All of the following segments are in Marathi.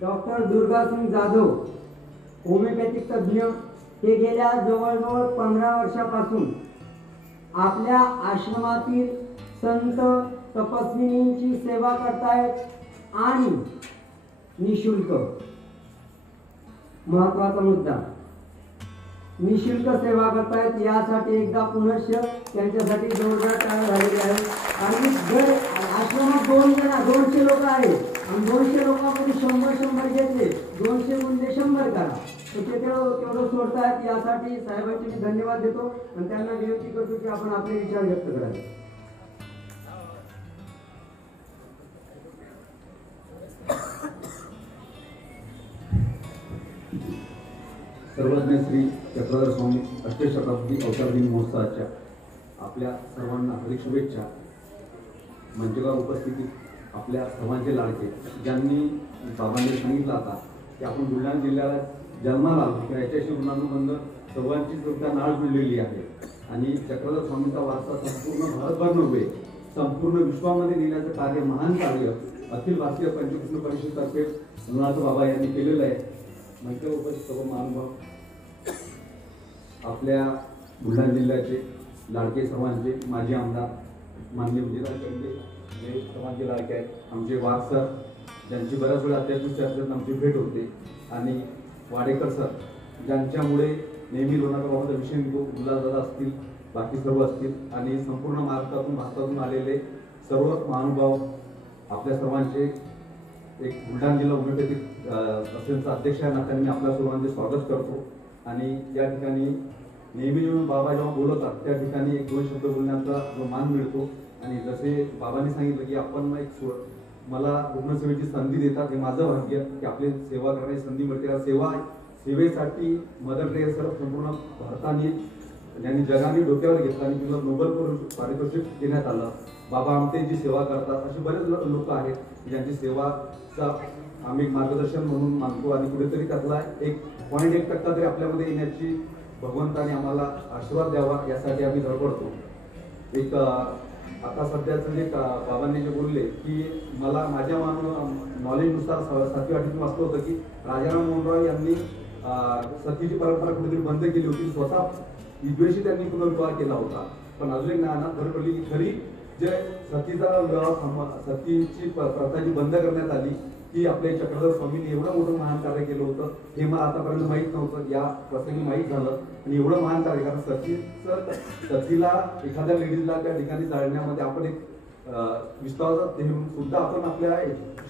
डॉक्टर दुर्गा सिंग जाधव होमिओपॅथिक तज्ज्ञ ते गेल्या जवळजवळ 15 वर्षापासून आपल्या आश्रमातील संत तपस्विनींची सेवा करतायत आणि निशुल्क, महत्त्वाचा मुद्दा, निशुल्क सेवा करतायत। यासाठी एकदा पुनश्च त्यांच्यासाठी जोरदार टाळ्या झालेली आहे। आणि आश्रमात 200 लोक आहेत आणि 200 लोकांमध्ये 100 घेतले, 200 गुणिले 100 करा, तर ते तेवढं सोडतायत। यासाठी साहेबांचे मी धन्यवाद देतो आणि त्यांना विनंती करतो की आपण आपले विचार व्यक्त करावे। सर्वज्ञ श्री चक्रधर स्वामी अष्टशताब्दी अवतार दिन महोत्सवाच्या आपल्या सर्वांना हार्दिक शुभेच्छा। मंचकावर उपस्थितीत आपल्या सर्वांचे लाडके, ज्यांनी बाबांनी सांगितलं आता की आपण बुलढाणा जिल्ह्याला जन्माला आलो किंवा याच्याशी ऋणानुबंध सर्वांची सुद्धा नाळ जुळलेली आहे आणि चक्रधर स्वामींचा वारसा संपूर्ण भारतभर नव्हे संपूर्ण विश्वामध्ये नेण्याचं कार्य, महान कार्य अखिल भारतीय पंचकृष्ण परिषदेतर्फे गुरुनाथ बाबा यांनी केलेलं आहे। मंचावर उपस्थित सर्व महानुभाव, आपल्या बुलढाणा जिल्ह्याचे लाडके सर्वांचे माजी आमदार माननीय विजयराज कंदे जे सर्वांचे लाडके आहेत, आमचे वाघ सर ज्यांची बऱ्याच वेळा अत्याकृष्ट चर्चेत आमची भेट होते, आणि वाडेकर सर ज्यांच्यामुळे नेहमी लोणावळा बाबाचा विषय निघतो, गुलाबदादा असतील, बाकी सर्व असतील, आणि संपूर्ण महाराष्ट्रातून भारतातून आलेले सर्व महानुभाव, आपल्या सर्वांचे एक बुलढाणा जिल्हा होमिओपॅथिक असोसिएशनचा अध्यक्ष या नात्याने मी आपल्या सर्वांचे स्वागत करतो। आणि या ठिकाणी नेहमी बाबा जेव्हा बोलतात त्या ठिकाणी एक दोन शब्द बोलण्याचा जो मान मिळतो, आणि जसे बाबांनी सांगितलं की आपण मला रुग्णसेवेची संधी देतात, हे माझं भाग्य की आपली सेवा करण्याची संधी मिळते। सेवेसाठी मदर टेरेसा संपूर्ण भारताने ज्यांनी जगाने डोक्यावर घेतला आणि तिला नोबेल पारितोषिक देण्यात आलं। बाबा आमटे जी सेवा करतात, असे बरेच लोक आहेत ज्यांची सेवाचा आम्ही मार्गदर्शन म्हणून मानतो, आणि कुठेतरी त्यातला 1.1% तरी आपल्यामध्ये येण्याची भगवंताने आम्हाला आशीर्वाद द्यावा यासाठी आम्ही धडपडतो। एक आता सध्याचं जे बाबांनी जे बोलले की मला माझ्या नॉलेजनुसार 7वी-8वीत वाचलं होतं की राजाराम मोहन रॉय यांनी सतीची परंपरा कुठेतरी बंद केली होती, स्वतः विद्वेषी त्यांनी पुनर्विवाह केला होता। पण अजून एक ज्ञानात भर पडली की खरी जे सतीचा विवाह, सतीची प्रथा जी बंद करण्यात आली की आपल्या चक्रधर स्वामींनी एवढं मोठं महान कार्य केलं होतं, हे मला आतापर्यंत माहीत नव्हतं, या प्रसंगी माहीत झालं। आणि एवढं महान कार्य, कारण सतीला एखाद्या लेडीजला त्या ठिकाणी जाळण्यामध्ये आपण एक विश्वासात सुद्धा आपण आपल्या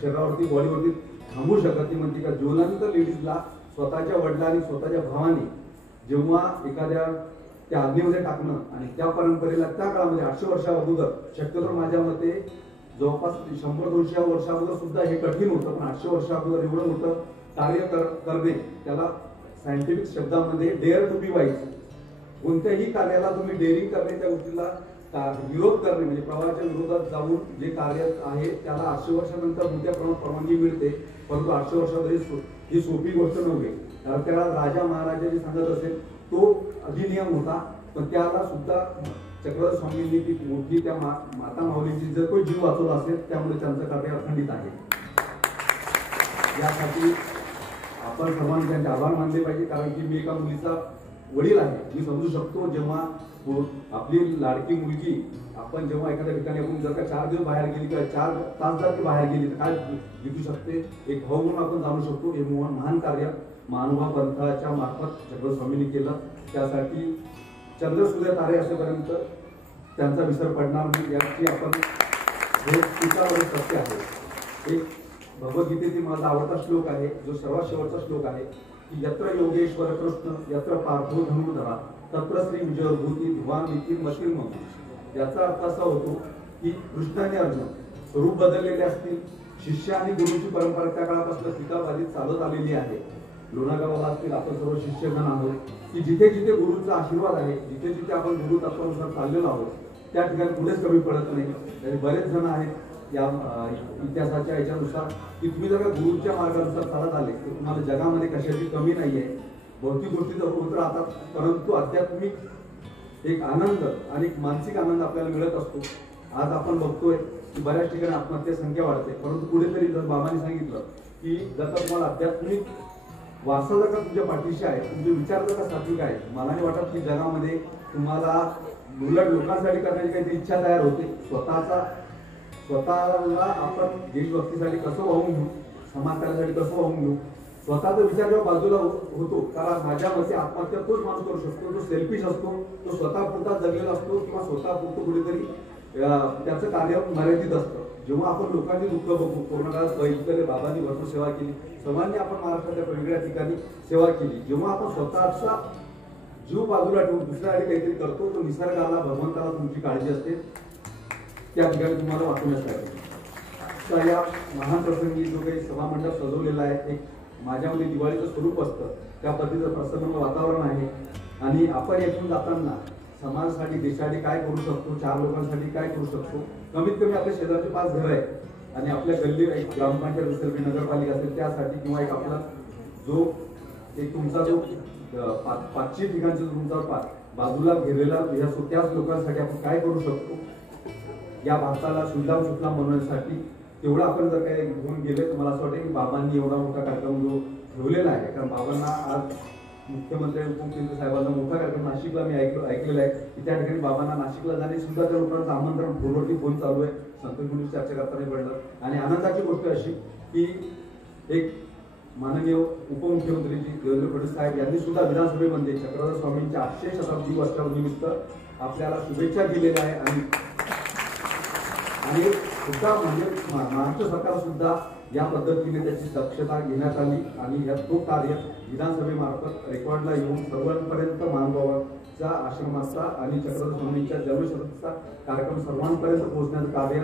शरीरावरती, बॉडीवरती थांबू शकत नाही। म्हणते का जीवनानंत लेडीजला स्वतःच्या वडिलांनी, स्वतःच्या भावाने जेव्हा एखाद्या त्या अग्नीमध्ये टाकणं, आणि त्या परंपरेला त्या काळामध्ये 800 वर्षा अगोदर, शक्यतो माझ्या मते जवळपास 100-200 वर्षा अगोदर सुद्धा हे कठीण होतं, पण 800 वर्षा अगोदर एवढं मोठं कार्य करणे, त्याला सायंटिफिक शब्दामध्ये डेअर टू बी वाईज, कोणत्याही कार्याला तुम्ही डेअरिंग करणे, त्या गोष्टीला विरोध करणे, म्हणजे प्रवाहाच्या विरोधात जाऊन जे कार्य आहे त्याला 800 वर्षानंतर मोठ्या प्रमाणात परवानगी मिळते, परंतु 800 वर्षामध्ये ही सोपी गोष्ट नव्हे। कारण त्याला राजा महाराजा जे सांगत असेल तो अधिनियम होता, पण त्याला सुद्धा चक्रधर स्वामींनी ती मोठी त्या माता माऊलींची जर कोणी जीव वाचवला असेल, त्यामुळे त्यांचं कार्य अखंडित आहे। यासाठी आपण सर्वांनी त्यांचे आभार मानले पाहिजे, कारण की मी एका मुलीचा वडील आहे, मी समजू शकतो जेव्हा आपली लाडकी मुलगी, आपण जेव्हा एखाद्या ठिकाणी आपण जर का 4 दिवस बाहेर गेली किंवा 4 तास जर ती बाहेर गेली तर काय विकू शकते, एक भाऊ म्हणून आपण जाणू शकतो। हे महान कार्य महानुभाव पंथाच्या मार्फत चक्रधर स्वामींनी केलं, त्यासाठी चंद्र सूर्य तारे असेपर्यंत त्यांचा विसर पडणार नाही, याची आपण हे स्वीकारणे सत्य आहे। एक भगवद्गीतेतील माझा आवडता श्लोक आहे, जो सर्वात शेवटचा श्लोक आहे की यत्र योगेश्वर कृष्ण यत्र पार्थो धनुर्धरा तत्र श्री विजयभूती ध्रुवान नीती मतील मग। याचा अर्थ असा होतो की कृष्ण आणि अर्जुन स्वरूप बदललेले असतील, शिष्य आणि गुरुची परंपरा त्या काळापासून स्वीकारवादीत चालत आलेली आहे। लोणागावाला असतील आपण सर्व शिष्यगण आहोत की जिथे जिथे गुरुचा आशीर्वाद आहे, जिथे जिथे आपण गुरु तत्वानुसार चाललेलो आहोत, त्या ठिकाणी कुठेच कमी पडत नाही। तरी बरेच जण आहेत या इतिहासाच्या याच्यानुसार की तुम्ही जर का गुरुच्या मार्गानुसार चालत आले तर तुम्हाला जगामध्ये कशाची कमी नाही आहे, भौतिक गोष्टी तर होत राहतात, परंतु आध्यात्मिक एक आनंद आणि एक मानसिक आनंद आपल्याला मिळत असतो। आज आपण बघतोय की बऱ्याच ठिकाणी आत्महत्या संख्या वाढते, परंतु कुठेतरी जर बाबांनी सांगितलं की जर का तुम्हाला आध्यात्मिक वारसा जर का तुमच्या पाठीशी आहे, तुमचे विचार जर का सात्विक आहे, मला नाही वाटत की जगामध्ये तुम्हाला उलट लोकांसाठी करण्याची काहीतरी इच्छा तयार होते. स्वतःला आपण देशभक्तीसाठी कसं वाहून घेऊ, समाजकार्यासाठी कसं वाहून घेऊ, स्वतःचा विचार जेव्हा बाजूला होतो, कारण माझ्या मते आत्महत्या तोच माणूस करू शकतो जो सेल्फिश असतो, तो स्वतःपुरता जगलेला असतो किंवा स्वतःपुरतं कुठेतरी त्याचं कार्य मर्यादित असतं. जेव्हा आपण लोकांची दुःख बघू, कोरोनाकाळात बघितलेले बाबांनी भरपूर सेवा केली, सर्वांनी आपण महाराष्ट्राच्या वेगवेगळ्या ठिकाणी सेवा केली. जेव्हा आपण स्वतःचा जीव बाजूला ठेवून दुसऱ्यासाठी काहीतरी करतो, तो निसर्गाला, भगवंताला तुमची काळजी असते, त्या ठिकाणी तुम्हाला वाचवण्यास लागते. तर या महान प्रसंगी जो काही सभामंडप सजवलेला आहे, एक माझ्यामध्ये दिवाळीचं स्वरूप असतं, त्या पद्धतीचं प्रसन्न वातावरण आहे. आणि आपण येथून जाताना समाजासाठी, देशासाठी काय करू शकतो, 4 लोकांसाठी काय करू शकतो, कमीत कमी आपल्या शेजारचे 5 घर आहेत आणि आपल्या गल्ली एक ग्रामपंचायत असेल, नगरपालिका असेल, त्यासाठी किंवा एक आपला जो एक तुमचा जो 500 ठिकाणचा तुमचा बाजूला घेरलेला हे असतो, त्याच लोकांसाठी आपण काय करू शकतो, या भारताला सुजलाम सुफलाम बनवण्यासाठी तेवढं आपण जर काही घेऊन गेले तर मला असं वाटतं की बाबांनी एवढा मोठा कार्यक्रम जो ठेवलेला आहे. कारण बाबांना आज मुख्यमंत्री उपमुख्यमंत्री साहेबांना मोठा कार्यक्रम नाशिकला मी ऐकलेला आहे की त्या ठिकाणी बाबांना नाशिकला जाणे सुद्धा त्या लोकांचं आमंत्रण फोनवरती फोन चालू आहे. संतोष मुली चर्चा करताना पडलं. आणि आनंदाची गोष्ट अशी की एक माननीय उपमुख्यमंत्री देवेंद्र फडणवीस साहेब यांनी सुद्धा विधानसभेमध्ये चक्रधर स्वामींच्या 800 शताब्दी वर्षानिमित्त आपल्याला शुभेच्छा दिलेल्या आहे. आणि सुद्धा म्हणजे महाराष्ट्र सरकार सुद्धा या पद्धतीने त्याची दक्षता घेण्यात आली आणि या तो कार्य विधानसभेमार्फत रेकॉर्डला येऊन सर्वांपर्यंत महानुभावाचा आश्रमाचा आणि चक्रधर स्वामींच्या जन्मशताब्दीचा कार्यक्रम सर्वांपर्यंत पोहोचण्याचं कार्य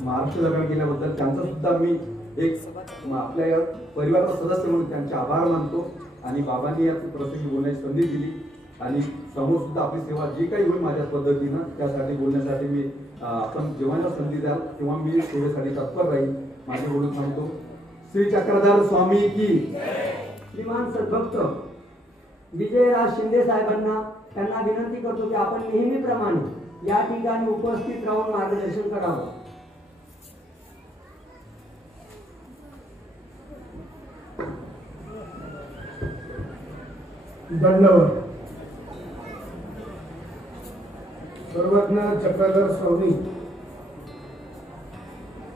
महाराष्ट्र सरकार केल्याबद्दल त्यांचा सुद्धा मी एक आपल्या या परिवाराचा सदस्य म्हणून त्यांचे आभार मानतो. आणि बाबांनी या प्रसंगी बोलण्याची संधी दिली आणि समोर सुद्धा आपली सेवा जी काही होईल माझ्या पद्धतीनं त्यासाठी बोलण्यासाठी मी आपण जेव्हा संधी द्याल तेव्हा मी सेवेसाठी तत्पर राहील. माझे बोलून सांगतो श्री चक्रधर स्वामी की. श्रीमान सद्भक्त विजयराज शिंदे साहेबांना त्यांना विनंती करतो की आपण नेहमीप्रमाणे या ठिकाणी उपस्थित राहून मार्गदर्शन करावं. दंडवत. सर्वज्ञ चक्रधर स्वामी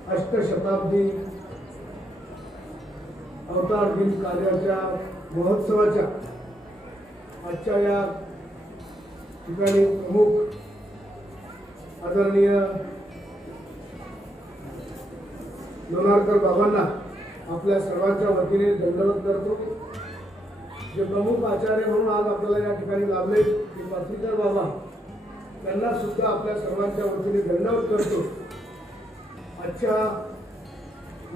अष्टशताब्दी अवतार दिन कार्याच्या महोत्सवाच्या आजच्या या ठिकाणी प्रमुख आदरणीय लोणारकर बाबांना आपल्या सर्वांच्या वतीने दंडवत करतो. जे प्रमुख आचार्य म्हणून आज आपल्याला या ठिकाणी लाभले ते पाथरीकर बाबा, त्यांना सुद्धा आपल्या सर्वांच्या वतीने दंडवत करतो. आजच्या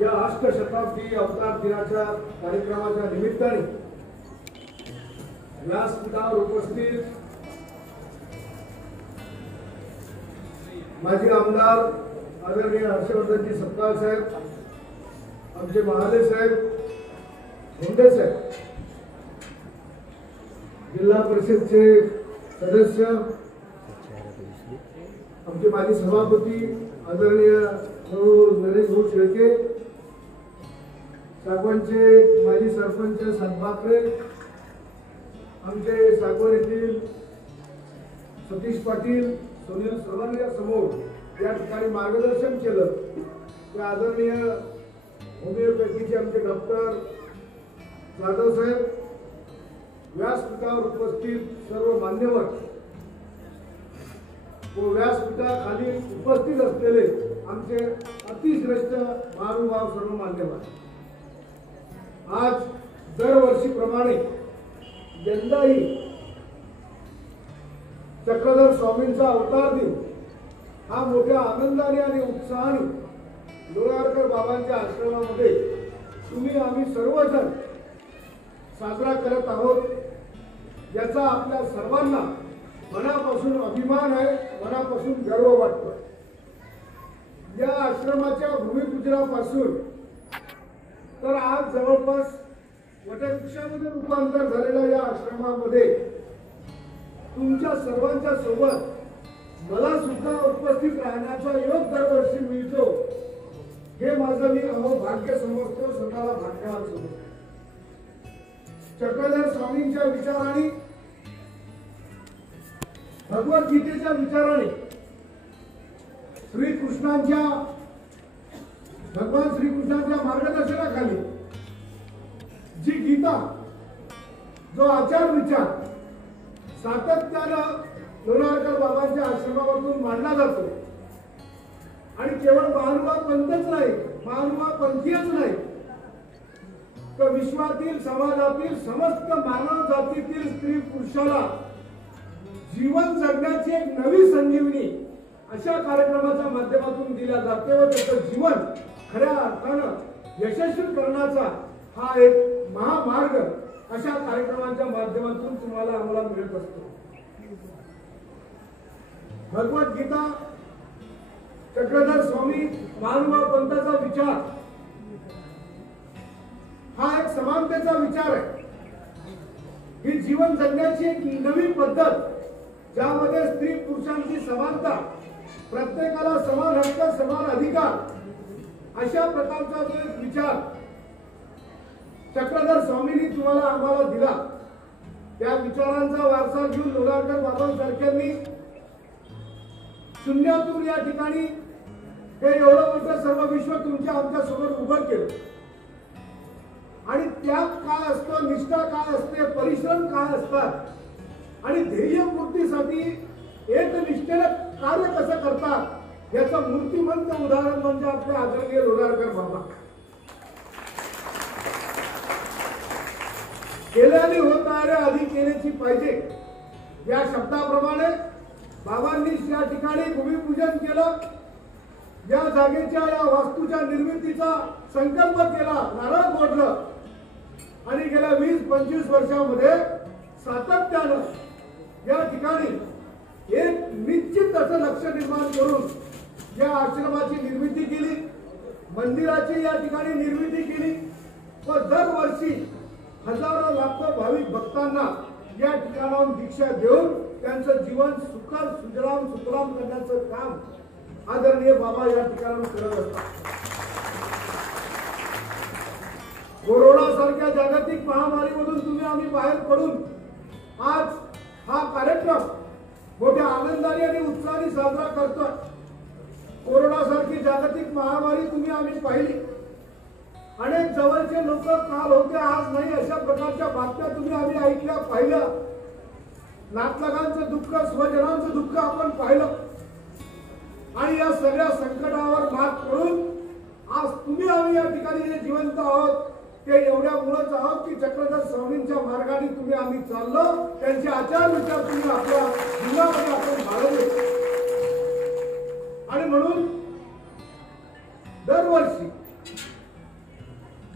या अष्टशताब्दी अवतार दिनाच्या कार्यक्रमाच्या निमित्ताने व्यासपीठावर उपस्थित माजी आमदार आदरणीय हर्षवर्धनजी सपकाळ साहेब, आमचे महाले साहेब, मुंडे साहेब, जिल्हा परिषदचे सदस्य, आमचे माजी सभापती आदरणीय नरेश भाऊ शेळके, सागवणचे माजी सरपंच सातबाकरे, आमचे सागवण येथील सतीश पाटील, सुनील सर्वांच्या समोर या ठिकाणी मार्गदर्शन केलं त्या आदरणीय होमिओपॅथीचे आमचे डॉक्टर जाधव साहेब, व्यासपीठावर उपस्थित सर्व मान्यवर व व्यासपीठाखाली उपस्थित असलेले आमचे अतिश्रेष्ठ महानुभाव सर्व मान्यवर, आज दरवर्षीप्रमाणे यंदाही चक्रधर स्वामींचा अवतार दिन हा मोठ्या आनंदाने आणि उत्साहाने लोणारकर बाबांच्या आश्रमामध्ये तुम्ही आम्ही सर्वजण साजरा करत आहोत. याचा आपल्या सर्वांना मनापासून अभिमान आहे, मनापासून गर्व वाटतो. या आश्रमाच्या भूमिपूजनापासून तर आज जवळपास वटवृक्षामध्ये रूपांतर झालेल्या या आश्रमामध्ये तुमच्या सर्वांच्या सोबत मला सुद्धा उपस्थित राहण्याचा योग दरवर्षी मिळतो. हे माझं मी भाग्य समजतो, स्वतःला भाग्यवान समजतो. चक्रधर स्वामींच्या विचाराने, भगवद्गीतेच्या विचाराने, भगवान श्रीकृष्णांच्या मार्गदर्शनाखाली जी गीता, जो आचार विचार सातत्यानं लोणावळकर बाबांच्या आश्रमामधून मांडला जातो आणि केवळ महानुभाव पंथच नाही, महानुभाव पंथीयच नाही, तर विश्वातील, समाजातील समस्त मानव जातीतील स्त्री पुरुषाला जीवन जगण्याची एक नवी संजीवनी अशा कार्यक्रमाच्या माध्यमातून दिल्या जाते व त्याचं जीवन खऱ्या अर्थानं यशस्वी करण्याचा हा एक महामार्ग अशा कार्यक्रमाच्या माध्यमातून तुम्हाला आम्हाला मिळत असतो. भगवद्गीता, चक्रधर स्वामी, महानुभाव पंथाचा विचार हा एक समानतेचा विचार आहे. ही जीवन जगण्याची एक नवी पद्धत, ज्यामध्ये स्त्री पुरुषांची समानता, प्रत्येकाला समान हक्क, समान अधिकार, अशा प्रकारचा जो एक विचार चक्रधर स्वामींनी तुम्हाला आम्हाला दिला, त्या विचारांचा वारसा घेऊन लोणावळकर बाबांसारख्यांनी शून्यातून या ठिकाणी हे एवढं मोठं सर्व विश्व तुमच्या आमच्या समोर उभं केलं. आणि त्याग काय असतो, निष्ठा काय असते, परिश्रम काय असतात आणि ध्येयपूर्तीसाठी एकनिष्ठेनं कार्य कसं करतात याचं मूर्तिमंत उदाहरण म्हणजे आपले आदरणीय लोणावळकर बाबा. केल्याने होत आहे, आधी केल्याची पाहिजे या शब्दाप्रमाणे बाबांनी या ठिकाणी भूमिपूजन केलं. या जागेच्या, या वास्तूच्या निर्मितीचा संकल्प केला, नारळ फोडलं आणि गेल्या 20-25 वर्षामध्ये सातत्यानं या ठिकाणी एक निश्चित असं लक्ष निर्माण करून या आश्रमाची निर्मिती केली, मंदिराची या ठिकाणी निर्मिती केली व दरवर्षी हजारो लाखो भाविक भक्तांना या ठिकाणाहून दीक्षा देऊन त्यांचं जीवन सुखर, सुजलाम, सुफलाम करण्याचं काम आदरणीय बाबा या ठिकाणाहून करत असतात. कोरोना सारख्या जागतिक महामारीमधून तुम्ही आम्ही बाहेर पडून आज हा कार्यक्रम मोठ्या आनंदाने आणि उत्साहाने साजरा करतोय. कोरोना सारखी जागतिक महामारी तुम्ही आम्ही पाहिली. अनेक जवळचे लोक काल होते, आज नाही, अशा प्रकारच्या बातम्या तुम्ही आम्ही ऐकल्या, पाहिल्या. नातलगांचं दुःख, स्वजनांचं दुःख आपण पाहिलं आणि या सगळ्या संकटावर मात करून आज तुम्ही आम्ही या ठिकाणी जे जिवंत आहोत ते एवढ्यामुळेच आहोत की चक्रधर स्वामींच्या मार्गाने तुम्ही आम्ही चाललो, त्यांचे आचार विचार तुम्ही आपल्या जीवनामध्ये आपण घालवले. आणि म्हणून दरवर्षी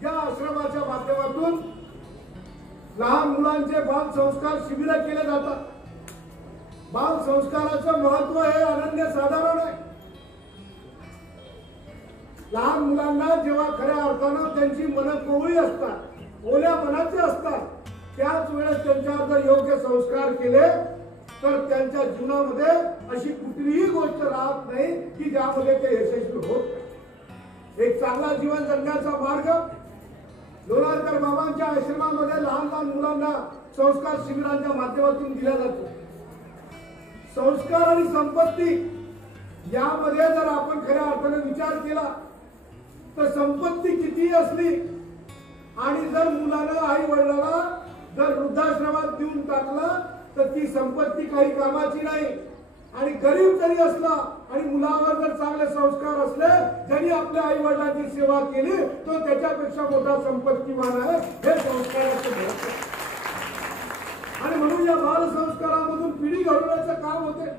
या आश्रमाच्या माध्यमातून लहान मुलांचे बाल संस्कार शिबिर केले जातात. बाल संस्काराचं महत्व हे अनन्यसाधारण आहे. लहान मुलांना जेव्हा खऱ्या अर्थानं त्यांची मन कोवळी असतात, ओल्या मनाचे असतात, त्याच वेळेस त्यांच्यावर जर योग्य संस्कार केले तर त्यांच्या जीवनामध्ये अशी कुठलीही गोष्ट राहत नाही की ज्यामध्ये ते यशस्वी होत. एक चांगला जीवन जगण्याचा मार्ग लोणावळकर बाबांच्या आश्रमामध्ये लहान लहान मुलांना संस्कार शिबिरांच्या माध्यमातून दिला जातो. संस्कार आणि संपत्ती यामध्ये जर आपण खऱ्या अर्थाने विचार केला तर संपत्ती कितीही असली आणि जर मुलाला, आई वडिलाला जर वृद्धाश्रमात देऊन टाकलं तर ती संपत्ती काही कामाची नाही. आणि गरीब जरी असला आणि मुलावर जर चांगले संस्कार असले, जरी आपल्या आई वडिलांची सेवा केली तो त्याच्यापेक्षा मोठा संपत्तीवान आहे. हे संस्काराचं महत्व. आणि म्हणून या बाल संस्कारामधून पिढी घडवण्याचं काम होते,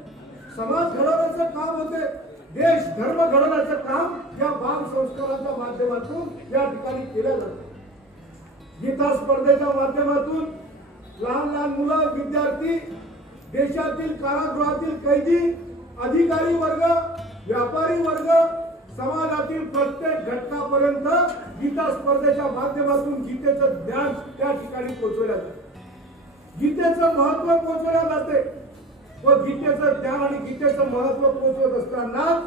समाज घडवण्याचं काम होते, देश धर्म घडवण्याचं काम या बाल संस्काराच्या माध्यमातून या ठिकाणी केलं जातं. गीता स्पर्धेच्या माध्यमातून लहान लहान मुलं, विद्यार्थी, देशातील कारागृहातील कैदी, अधिकारी वर्ग, व्यापारी वर्ग, समाजातील प्रत्येक घटकापर्यंत गीता स्पर्धेच्या माध्यमातून गीतेचं ज्ञान त्या ठिकाणी पोहोचवलं जाते. गीतेचं महत्व पोहोचवलं जाते व गीतेचं ज्ञान आणि गीतेचं महत्व पोहोचवत असताना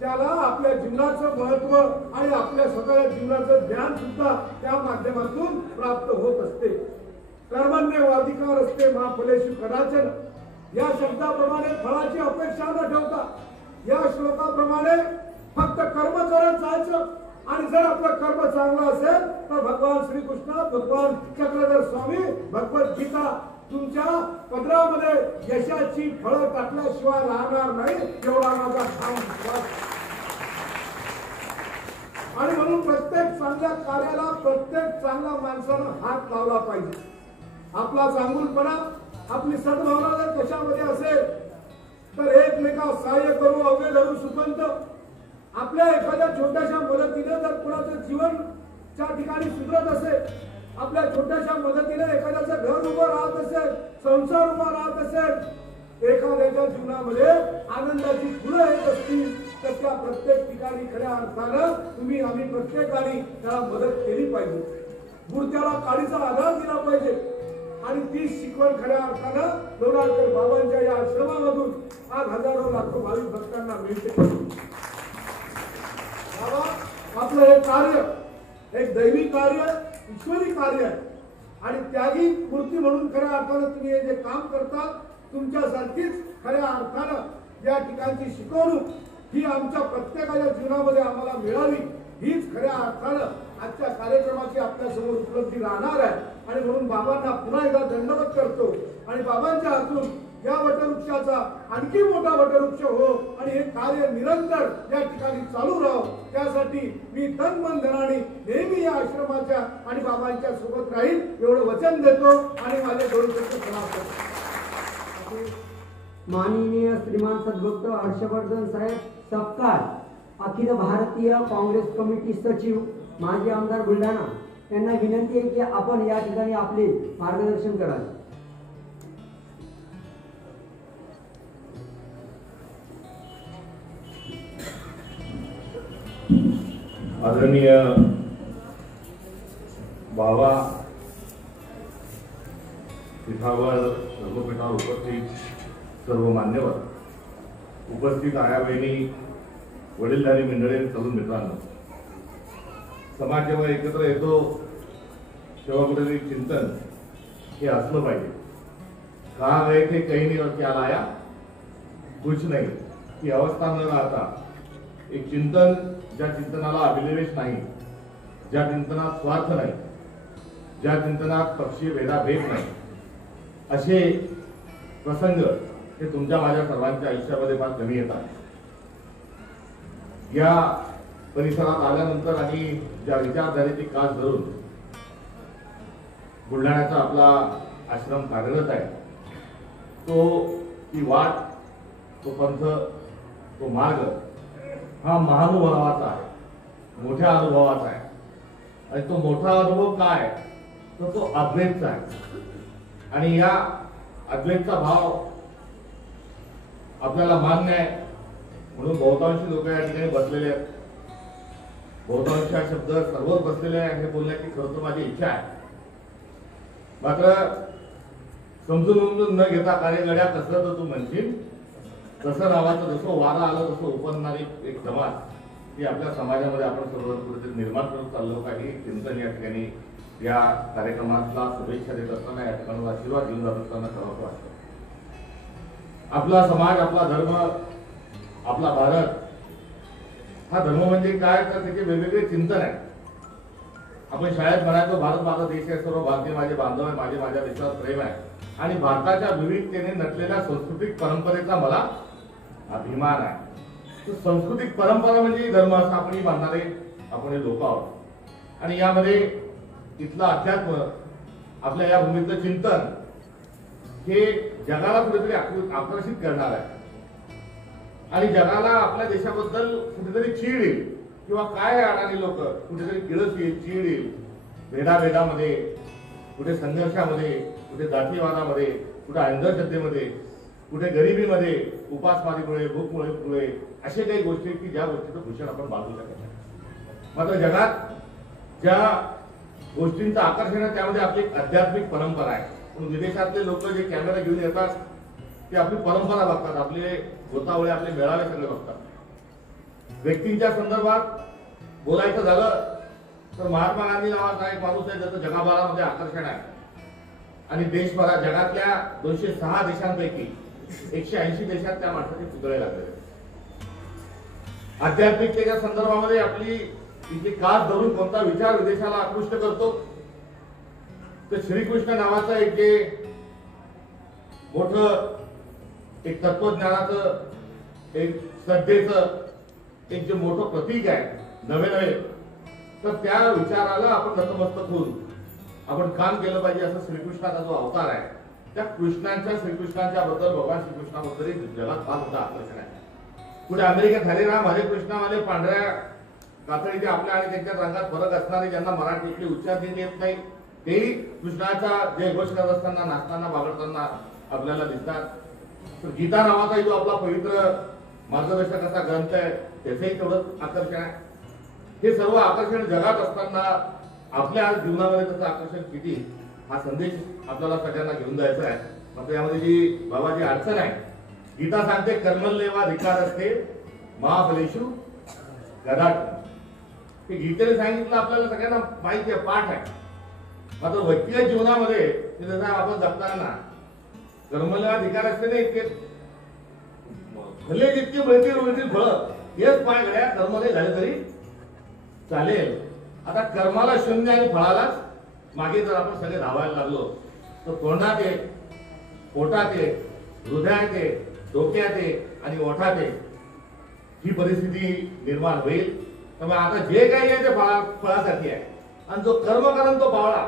त्याला आपल्या जीवनाचं महत्व आणि आपल्या स्वतःच्या जीवनाचं ज्ञान सुद्धा त्या माध्यमातून प्राप्त होत असते. कर्मण्येवाधिकार असते मा फलेषु कदाचन या शब्दाप्रमाणे फळाची अपेक्षा न ठेवता या श्लोकाप्रमाणे फक्त कर्म करत जायचं. आणि जर आपलं कर्म चांगलं असेल तर भगवान श्रीकृष्ण, भगवान चक्रधर स्वामी, भगवद्गीता तुमच्या पदरामध्ये यशाची फळं टाकल्याशिवाय राहणार नाही एवढा माझा ठाम विश्वास. आणि म्हणून प्रत्येक चांगल्या कार्याला प्रत्येक चांगल्या माणसानं हात लावला पाहिजे. आपला चांगुलपणा, आपली सद्भावना जर कशामध्ये असेल तर एकमेकांना सहाय्य करू, अवघे धरू सुपंत. आपल्या एखाद्या छोट्याशा मदतीने जर कोणाचं जीवन त्या ठिकाणी सुधरत असेल, आपल्या छोट्याशा मदतीने एखाद्याचं घर उभं राहत असेल, संसार उभा राहत असेल, एखाद्याच्या जीवनामध्ये आनंदाची फुलं येत असतील तर त्या प्रत्येक ठिकाणी खऱ्या अर्थानं तुम्ही आम्ही प्रत्येकाने त्याला मदत केली पाहिजे. गुडत्याला काडीचा आधार दिला पाहिजे. आणि ती शिकवण खऱ्या अर्थानं लोणारकर बाबांच्या या आश्रमामधून आज हजारो लाखो भाविक भक्तांना मिळते. बाबा आपलं हे कार्य एक दैवी कार्य, ईश्वरी कार्य आहे. आणि त्यागी मूर्ती म्हणून खऱ्या अर्थानं तुम्ही हे जे काम करता तुमच्यासारखीच खऱ्या अर्थानं या ठिकाणची शिकवणूक ही आमच्या प्रत्येकाच्या जीवनामध्ये आम्हाला मिळावी हीच खऱ्या अर्थानं आजच्या कार्यक्रमाची आपल्या समोर उपलब्धी राहणार आहे. आणि म्हणून बाबांना पुन्हा एकदा दंडवत करतो आणि बाबांच्या हातून या वटवृक्षाचा आणखी मोठा वटवृक्ष हो आणि हे कार्य निरंतर या ठिकाणी चालू राहो त्यासाठी मी तन मन धनाने नेहमी या आश्रमाच्या आणि बाबांच्या सोबत राहील एवढं वचन देतो आणि माझे दोन शब्द समाप्त करतो. माननीय श्रीमान सद्भक्त हर्षवर्धन साहेब सपकाळ, अखिल भारतीय काँग्रेस कमिटी सचिव, माजी आमदार बुलढाणा यांना विनंती आहे की आपण या ठिकाणी आपले मार्गदर्शन करावे. आदरणीय बाबा पीठावर धर्मपीठावर उपस्थित सर्व मान्यवर, उपस्थित आया बहिणी, वडीलधारी मंडळी, तरुण मित्रांनो, समाज जेव्हा एकत्र येतो तेव्हा कुठेतरी चिंतन हे असलं पाहिजे. कहा गए थे कहीं नहीं और क्या लाया कुछ नहीं ही अवस्था न राहता एक चिंतन, ज्या चिंतनाला अभिनिवेश नाही, ज्या चिंतनात स्वार्थ नाही, ज्या चिंतनात पक्षीय भेदाभेद नाही, असे प्रसंग हे तुमच्या माझ्या सर्वांच्या आयुष्यामध्ये फार कमी येतात. या परिसरात आल्यानंतर आणि ज्या विचारधारेची कास धरून बुलढाण्याचा आपला आश्रम कार्यरत आहे, ती वाट, तो पंथ, तो मार्ग हा महानुभवाचा आहे, मोठ्या अनुभवाचा आहे. आणि तो मोठा अनुभव काय तर तो अद्वैतचा आहे. आणि या अद्वैतचा भाव आपल्याला मान्य आहे म्हणून बहुतांशी लोक या ठिकाणी बसलेले आहेत. बहुतांश हा शब्द सर्वच बसलेले आहे हे बोलण्याची खरं तर माझी इच्छा आहे. मात्र समजून न घेता कार्यगड्या कसं तर तू म्हणशील तसं नावाचं जसं वारा आलं तसं उपनणारी एक जमात ही आपल्या समाजामध्ये आपण सर्व कुठेतरी निर्माण करत चाललो काही चिंतन या ठिकाणी या कार्यक्रमातला शुभेच्छा देत असताना या ठिकाणी आशीर्वाद घेऊन जात असताना करावं वाटतं. आपला समाज, आपला धर्म, आपला भारत हा धर्म म्हणजे काय तर त्याचे वेगवेगळे चिंतन आहे. आपण शाळेत म्हणायचो भारत माझा देश आहे, सर्व भारतीय माझे बांधव आहे, माझ्या देशावर प्रेम आहे आणि भारताच्या विविधतेने नटलेल्या सांस्कृतिक परंपरेचा मला अभिमान आहे. सांस्कृतिक परंपरा म्हणजे धर्म असं आपण मानणारे आपण लोक आहोत. आणि यामध्ये इथलं अध्यात्म, आपल्या या भूमीतलं चिंतन हे जगाला कुठेतरी आकर्षित करणार आहे. आणि जगाला आपल्या देशाबद्दल कुठेतरी चीड येईल किंवा काय अडाणी लोक कुठेतरी किळस येईल, चीड येईल, भेदाभेदामध्ये, कुठे संघर्षामध्ये, कुठे जातीवादामध्ये, कुठे अंधश्रद्धेमध्ये, कुठे गरिबीमध्ये, उपासमारीमुळे, भूकमुळे असे काही गोष्टी की ज्या गोष्टीचं भूषण आपण बांधू शकत नाही. मात्र जगात ज्या गोष्टींचं आकर्षण आहे त्यामध्ये आपली एक आध्यात्मिक परंपरा आहे. म्हणून विदेशातले लोक जे कॅमेरा घेऊन येतात ते आपली परंपरा बघतात, आपले गोतावळे, आपले मेळावे सगळे बघतात. व्यक्तींच्या संदर्भात बोलायचं झालं तर महात्मा गांधी नावाचा एक माणूस आहे ज्याचं जगभरामध्ये आकर्षण आहे आणि देशभरात जगातल्या 206 देशांपैकी 180 देशात त्या माणसाचे पुतळे लागले. आध्यात्मिकतेच्या संदर्भामध्ये आपली तिची कास धरून कोणता विचार विदेशाला आकृष्ट करतो तर श्रीकृष्ण नावाचं एक जे मोठं एक तत्वज्ञानाचं एक श्रद्धेचं एक जे मोठं प्रतीक आहे नवे तर त्या विचाराला आपण नतमस्तक होऊन आपण काम केलं पाहिजे असं श्रीकृष्णाचा जो अवतार आहे त्या श्रीकृष्णांच्या बद्दल भगवान श्रीकृष्णाबद्दल जगात फार मोठं आकर्षण आहे. पुढे अमेरिकेत हरे राम हरे कृष्णावाले पांढऱ्या कातडीचे आपल्या आणि त्यांच्या रंगात फरक असणारे ज्यांना मराठीतले उच्चार देता येत नाही तेही कृष्णाचा जयघोष करत असताना नाचताना वागडताना आपल्याला दिसतात. तर गीता नावाचा जो आपला पवित्र मार्गदर्शक असा ग्रंथ आहे त्याचंही तेवढंच आकर्षण आहे. हे सर्व आकर्षण जगात असताना आपल्या जीवनामध्ये त्याचं आकर्षण किती हा संदेश आपल्याला सगळ्यांना घेऊन जायचा आहे. मात्र यामध्ये जी बाबाची अडचण आहे गीता सांगते कर्मल्येवा अधिकार असते महाफलेषु गदाट. हे गीतेने सांगितलं आपल्याला सगळ्यांना माहिती आहे पाठ आहे. मात्र व्यक्तिगत जीवनामध्ये जसं आपण जगताना कर्मल्येवा अधिकार असते ना इतके भले जितके मिळतील फळं हेच पाय गड्या कर्मले झाले तरी चालेल. आता कर्माला शून्य आणि फळालाच मागे जर आपण सगळे धावायला लागलो तर तोंडात आहे पोटात आहे हृदयात आहे डोक्यात आहे आणि ओठात आहे ही परिस्थिती निर्माण होईल. त्यामुळे आता जे काही आहे ते फळासाठी आहे आणि जो कर्म करेल तो बावळा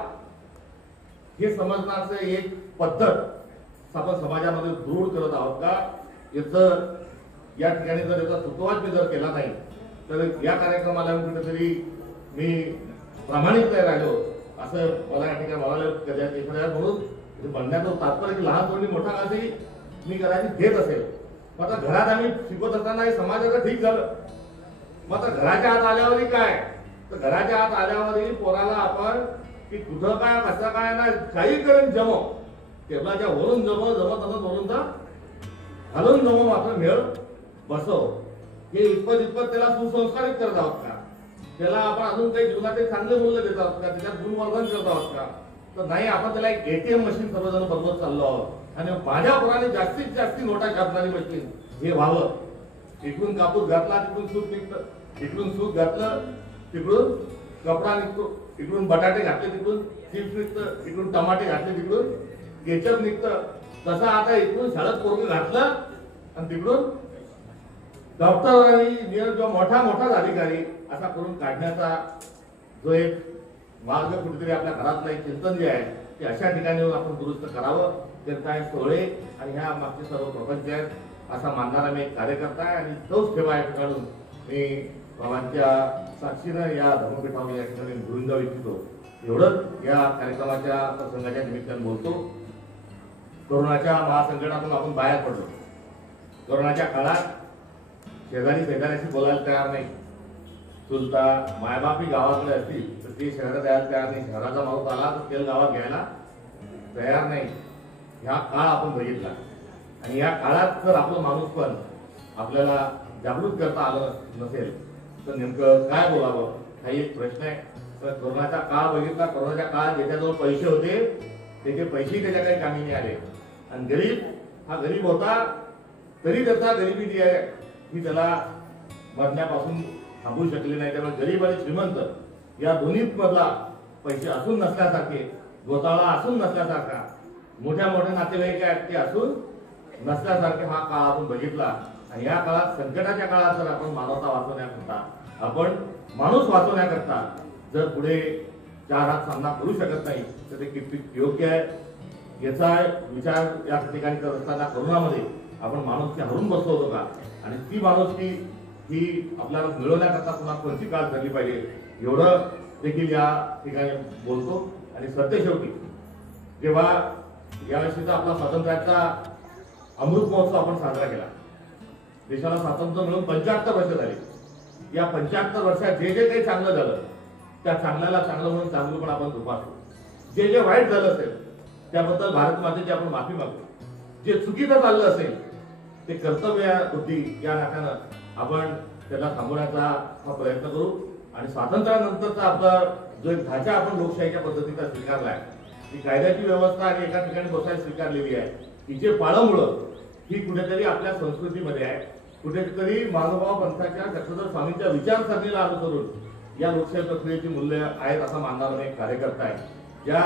हे समजण्याचं एक पद्धत आपण समाजामध्ये दृढ करत आहोत का याचं या ठिकाणी जर याचा सुतोवाच मी जर केला नाही तर या कार्यक्रमाला कुठेतरी मी प्रामाणिक नाही राहिलो असं मला या ठिकाणी मला एखाद्या म्हणून म्हणण्याचं तात्पर्य की लहान तोंडी मोठा काळजी मी कदाचित घेत असेल. मात्र घरात आम्ही शिकवत असताना हे समाजाचं ठीक झालं. मात्र घराच्या आत आल्यावरही काय तर घराच्या आत आल्यावरही पोराला आपण की कुठं काय कसं काय ना काही करेन जमो टेबलाच्या वरून जमो जमत वरून तर घालून जमो मात्र मेळ बसव हे इतपत त्याला सुसंस्कारित करत आहोत का त्याला आपण अजून काही जीवनाचे चांगले मूल्य देत आहोत का त्याच्यात गुणवर्धन करत आहोत का तर नाही. आपण त्याला एक ATM मशीन सर्वजण बरोबर चाललो आहोत आणि माझ्या पोराने जास्तीत जास्त नोटा छापणारी मशीन हे व्हावं. इकडून कापूस घातला तिकडून सूत निघतं इकडून सूत घातलं तिकडून कपडा निघतो इकडून बटाटे घातले तिकडून चिप्स निघतं इकडून टमाटे घातले तिकडून केचप निघतं. तसं आता इकडून शाळेत पोरग घातलं आणि तिकडून डॉक्टर आणि जो मोठा अधिकारी असा करून काढण्याचा जो एक मार्ग कुठेतरी आपल्या घरातलं एक चिंतन जे आहे ते अशा ठिकाणी आपण दुरुस्त करावं. जनता सोहळे आणि ह्या मागचे सर्व प्रपंच आहेत असा मानणारा मी एक कार्यकर्ता आहे आणि तोच ठेवा या ठिकाणून मी बाबांच्या साक्षीनं या धर्मपीठावर या ठिकाणी घेऊन जाऊ इच्छितो. एवढंच या कार्यक्रमाच्या प्रसंगाच्या निमित्तानं बोलतो. कोरोनाच्या महासंकटातून आपण बाहेर पडलो. कोरोनाच्या काळात शेजाऱ्याशी बोलायला तयार नाही. चुलता मायबापी गावाकडे असतील तर ते शहरात यायला तयार नाही. शहराचा माणूस आला तर तेल गावात घ्यायला तयार नाही. ह्या काळ आपण बघितला आणि या काळात जर आपलं माणूस पण आपल्याला जागृत करता आलं नसेल तर नेमकं काय बोलावं हा एक प्रश्न आहे. तर कोरोनाचा काळ बघितला. कोरोनाच्या काळात ज्याच्याजवळ पैसे होते त्याचे पैसेही त्याच्या काही कामी नाही आले आणि गरीब हा गरीब होता तरी त्याचा गरिबी जी आहे ही त्याला मरण्यापासून थांबू शकली नाही. त्यामुळे गरीब आणि श्रीमंत या दोन्ही मधला पैसे असून नसल्यासारखे घोटाळा असून नसल्यासारखा मोठ्या नातेवाईक आहेत ते असून नसल्यासारखे हा काळ आपण बघितला. आणि या काळात संकटाच्या काळात जर आपण मानवता वाचवण्याकरता आपण माणूस वाचवण्याकरता जर पुढे चार हात सामना करू शकत नाही तर ते कितपत योग्य आहे याचा विचार या ठिकाणी करत असताना कोरोनामध्ये आपण माणुसकी हरून बसलो होतो का आणि ती माणुसकी ही आपल्याला मिळवण्याकरता पुन्हा कोणती काळ धरली पाहिजे एवढं देखील या ठिकाणी बोलतो. आणि सत्य शेवटी जेव्हा यावर्षीचा आपला स्वातंत्र्याचा अमृत महोत्सव आपण साजरा केला. देशाला स्वातंत्र्य मिळून 75 वर्ष झाली. या 75 वर्षात जे जे काही चांगलं झालं त्या चांगल्याला चांगलं म्हणून चांगलं पण आपण जोपासतो. जे जे वाईट झालं असेल त्याबद्दल भारत मातेची आपण माफी मागतो. जे चुकीचं चाललं असेल ते कर्तव्य बुद्धी या नात्यानं आपण त्याला थांबवण्याचा हा प्रयत्न करू आणि स्वातंत्र्यानंतरचा आपला जो एक ढाचा आपण लोकशाहीच्या पद्धतीचा स्वीकारलाय, ही कायद्याची व्यवस्था आणि एका ठिकाणी बसायला स्वीकारलेली आहे, हिचे पाळंमुळं ही कुठेतरी आपल्या संस्कृतीमध्ये आहे. कुठेतरी महानुभाव पंथाच्या चक्रधर स्वामींच्या विचारसरणीला अनुसरून या लोकशाही प्रक्रियेची मूल्य आहेत असा मानणारा मी एक कार्यकर्ता आहे. ज्या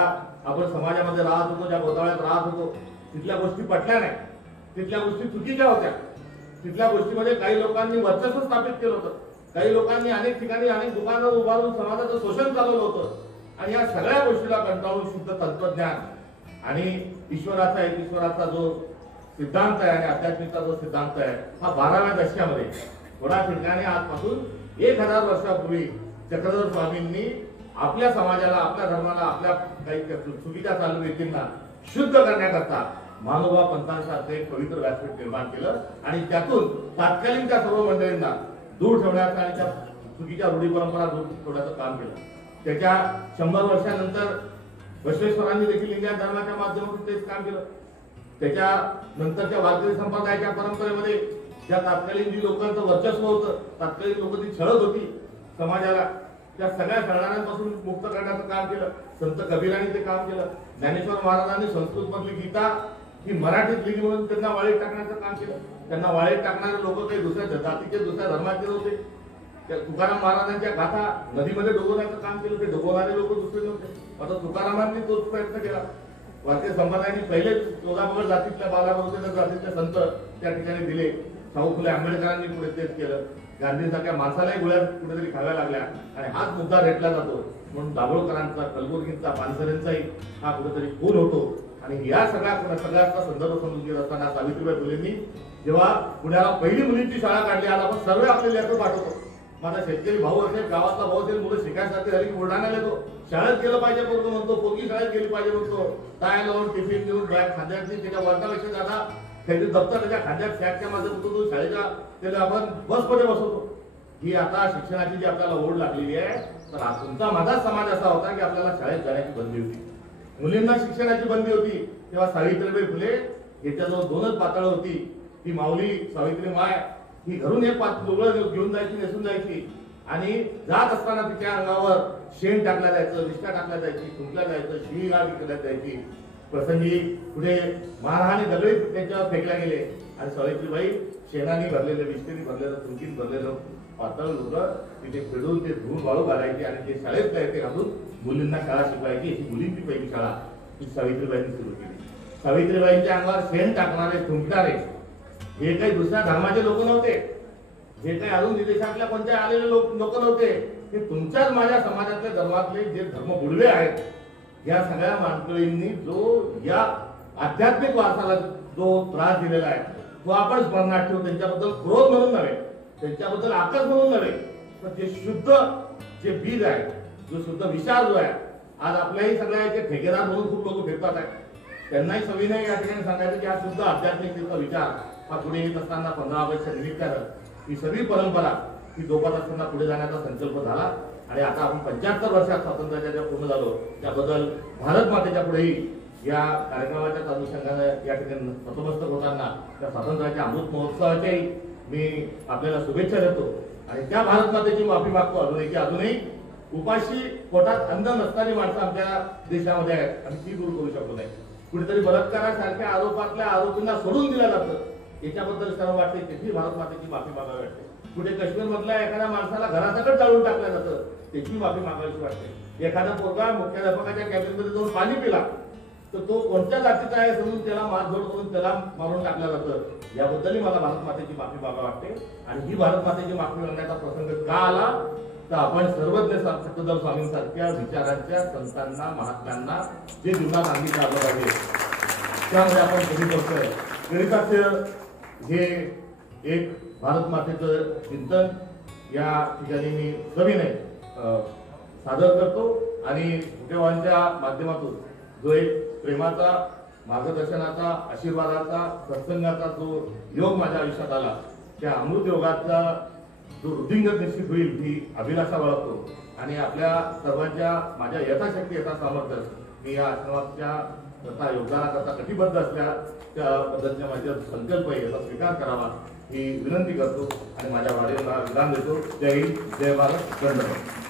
आपण समाजामध्ये राहत होतो, ज्या गोतावळ्यात राहत होतो, तिथल्या गोष्टी पटल्या नाही, तिथल्या गोष्टी चुकीच्या होत्या. तिथल्या गोष्टीमध्ये काही लोकांनी वर्चस्व स्थापित केलं होतं, काही लोकांनी अनेक ठिकाणी अनेक दुकानं उभारून समाजाचं शोषण चालवलं होतं. आणि या सगळ्या गोष्टीला कंटाळून शुद्ध तंत्रज्ञान आणि ईश्वराचा जो सिद्धांत आहे आणि आध्यात्मिकता जो सिद्धांत आहे, हा 12व्या दशकामध्ये थोड्या ठिकाणी आजपासून 1000 वर्षापूर्वी चक्रधर स्वामींनी आपल्या समाजाला, आपल्या धर्माला, आपल्या काही चुकीच्या चालू शुद्ध करण्याकरता महानुभाव पंथांसारखे एक पवित्र व्यासपीठ निर्माण केलं आणि त्यातून तात्कालीन त्या सर्व मंडळींना दूर ठेवण्याचं आणि त्या चुकीच्या रूढी परंपरा दूर ठेवण्याचं काम केलं. त्याच्या 100 वर्षानंतर बसवेश्वरांनी देखील लिंगायत धर्माच्या माध्यमातून तेच काम केलं. त्याच्या नंतरच्या वारकरी संप्रदायाच्या परंपरेमध्ये ज्या तात्कालीन जी लोकांचं वर्चस्व होतं, तात्कालीन लोक ती छळत होती समाजाला, त्या सगळ्या छळणाऱ्यांपासून मुक्त करण्याचं काम केलं. संत कबीरांनी ते काम केलं. ज्ञानेश्वर महाराजांनी संस्कृत मधली गीता ही मराठीत लिहिली म्हणून त्यांना वाळीत टाकण्याचं काम केलं. त्यांना वाळीत टाकणारे लोक काही दुसऱ्या जातीचे, दुसऱ्या धर्माचे नव्हते. त्या तुकाराम महाराजांच्या गाथा नदीमध्ये डुबवण्याचं काम केलं. ते डुबवणारे लोक दुसरे नव्हते. आता तुकारामांनी तोच प्रयत्न केला. वारकरी संप्रदायाने पहिले 14 जातीतल्या 12 जातीतले संत त्या ठिकाणी दिले. शाहू फुले आंबेडकरांनी पुढे तेच केलं. गांधींसारख्या माणसालाही गोळ्या कुठेतरी खाव्या लागल्या आणि हाच मुद्दा रेटला जातो म्हणून दाभोळकरांचा, कलबुर्गींचा, पानसरेंचाही हा कुठेतरी खून होतो. आणि या सगळ्याचा संदर्भ समजून घेत असताना सावित्रीबाई फुलेंनी जेव्हा पुण्याला पहिली मुलींची शाळा काढली, आज आपण सर्व आपले लेकरं पाठवतो. माझा शेतकरी भाऊ असेल, गावातला भाऊ असेल, मुलं शिकायसाठी हरी बुलढाण्याला येतो, शाळेत गेलं पाहिजे पोरगं म्हणतो, पोरगी शाळेत गेली पाहिजे म्हणतो. टाय लावून टिफिन देऊन बॅग खांद्याची त्याच्या वर्गापेक्षा जादा त्याचे दप्तर त्याच्या खांद्यात सॅकच्या माध्यमातून शाळेच्या त्याला आपण बसमध्ये बसवतो. ही आता शिक्षणाची जी आपल्याला ओढ लागलेली आहे, तर तुमचा माझाच समाज असा होता की आपल्याला शाळेत जाण्याची बंदी होती, मुलींना शिक्षणाची बंदी होती. तेव्हा सावित्रीबाई फुले याच्याजवळ 2च पातळं होती. ती माऊली सावित्री माय ही घरून एक लुगडं घेऊन जायची, नेसून जायची आणि जात असताना तिच्या अंगावर शेण टाकल्या जायचं, निष्ठा टाकल्या जायची, कुंकल्या जायचं, शिवीगाळ केल्या जायची. प्रसंगी पुढे मारहाणी दगडी त्यांच्यावर फेकल्या गेले आणि सावित्रीबाई शेणाने भरलेलं, विष्टेने भरलेलं, तुमकीन भरलेलं पातळ लुगडं तिथे फिरून ते धुवून वाळू घालायची आणि ते शाळेत जायचे घालून मुलींना शाळा शिकवायची. ही मुलींची पहिली शाळा ही सावित्रीबाईंनी सुरू केली. सावित्रीबाईंच्या अंगावर शेण टाकणारे, थुंकणारे हे काही दुसऱ्या धर्माचे लोक नव्हते, हे काही अजून विदेशातल्या कोणत्या आलेले लोक नव्हते. हे तुमच्याच माझ्या समाजातल्या धर्मातले जे धर्म बुडवे आहेत, या सगळ्या मंडळींनी जो या आध्यात्मिक वारसाला जो त्रास दिलेला आहे तो आपण स्मरणात ठेवू. त्यांच्याबद्दल क्रोध म्हणून नव्हे, त्यांच्याबद्दल आकस म्हणून नव्हे, तर जे शुद्ध जे बीज आहे, जो शुद्ध विचार जो आहे, आज आपल्याही सगळ्याचे ठेकेदार म्हणून खूप लोक फिरतात आहेत. त्यांनाही सविनय या ठिकाणी सांगायचं की हा शुद्ध आध्यात्मिकतेचा विचार हा पुढे येत असताना 15 ऑगस्टच्या निमित्तानं ही सगळी परंपरा ही जोपासत असताना पुढे जाण्याचा संकल्प झाला. आणि आता आपण 75 वर्षात स्वातंत्र्याच्या ज्या पूर्ण झालो त्याबद्दल भारत मातेच्या पुढेही या कार्यक्रमाच्या अनुषंगाने या ठिकाणी नतमस्तक होताना त्या स्वातंत्र्याच्या अमृत महोत्सवाच्याही मी आपल्याला शुभेच्छा देतो. आणि त्या भारत मातेची माफी मागतो अजूनही की अजूनही उपाशी पोटात अन्न नसणारी माणसं आमच्या देशामध्ये आहेत आणि ती दूर करू शकतो नाही. कुठेतरी बलात्कारासारख्या आरोपातल्या आरोपींना सोडून दिलं जातं, याच्याबद्दल सर्व वाटते त्याची भारत मातेची माफी मागावी वाटते. कुठे काश्मीर मधल्या एखाद्या माणसाला घरासकट जाळून टाकलं जातं, त्याची माफी मागावीशी वाटते. एखादा पोरगा मुख्याध्यापकाच्या कॅबिनमध्ये जाऊन पाणी पिला तर तो कोणत्या जातीचा आहे समजून त्याला मारझोड करून त्याला मारून टाकलं जातं. याबद्दलही मला भारत मातेची माफी मागावी वाटते. आणि ही भारत मातेची माफी मागण्याचा प्रसंग का आला तर आपण सर्वज्ञ चक्रधर स्वामींसारख्या विचारांच्या संतांना, महात्म्यांना जे जीवनात अंगीकार आलं पाहिजे त्यामध्ये आपण कधी करतोय. गणिताचं हे एक भारत मातेचं चिंतन या ठिकाणी मी सविनय सादर करतो. आणि देवांच्या माध्यमातून जो एक प्रेमाचा, मार्गदर्शनाचा, आशीर्वादाचा, सत्संगाचा जो योग माझ्या आयुष्यात आला, त्या अमृत योगाचा जो वृद्धिंगत निश्चित होईल ही अभिलाषा बाळगतो. आणि आपल्या सर्वांच्या माझ्या यथाशक्ती यथासामर्थ्य मी या आश्रमाच्या करता योगदानाकरता कटिबद्ध असल्या त्या पद्धतीने माझा संकल्प आहे याचा स्वीकार करावा ही विनंती करतो आणि माझ्या वाढीला विधान देतो. जय हिंद, जय भारत, धन्यवाद.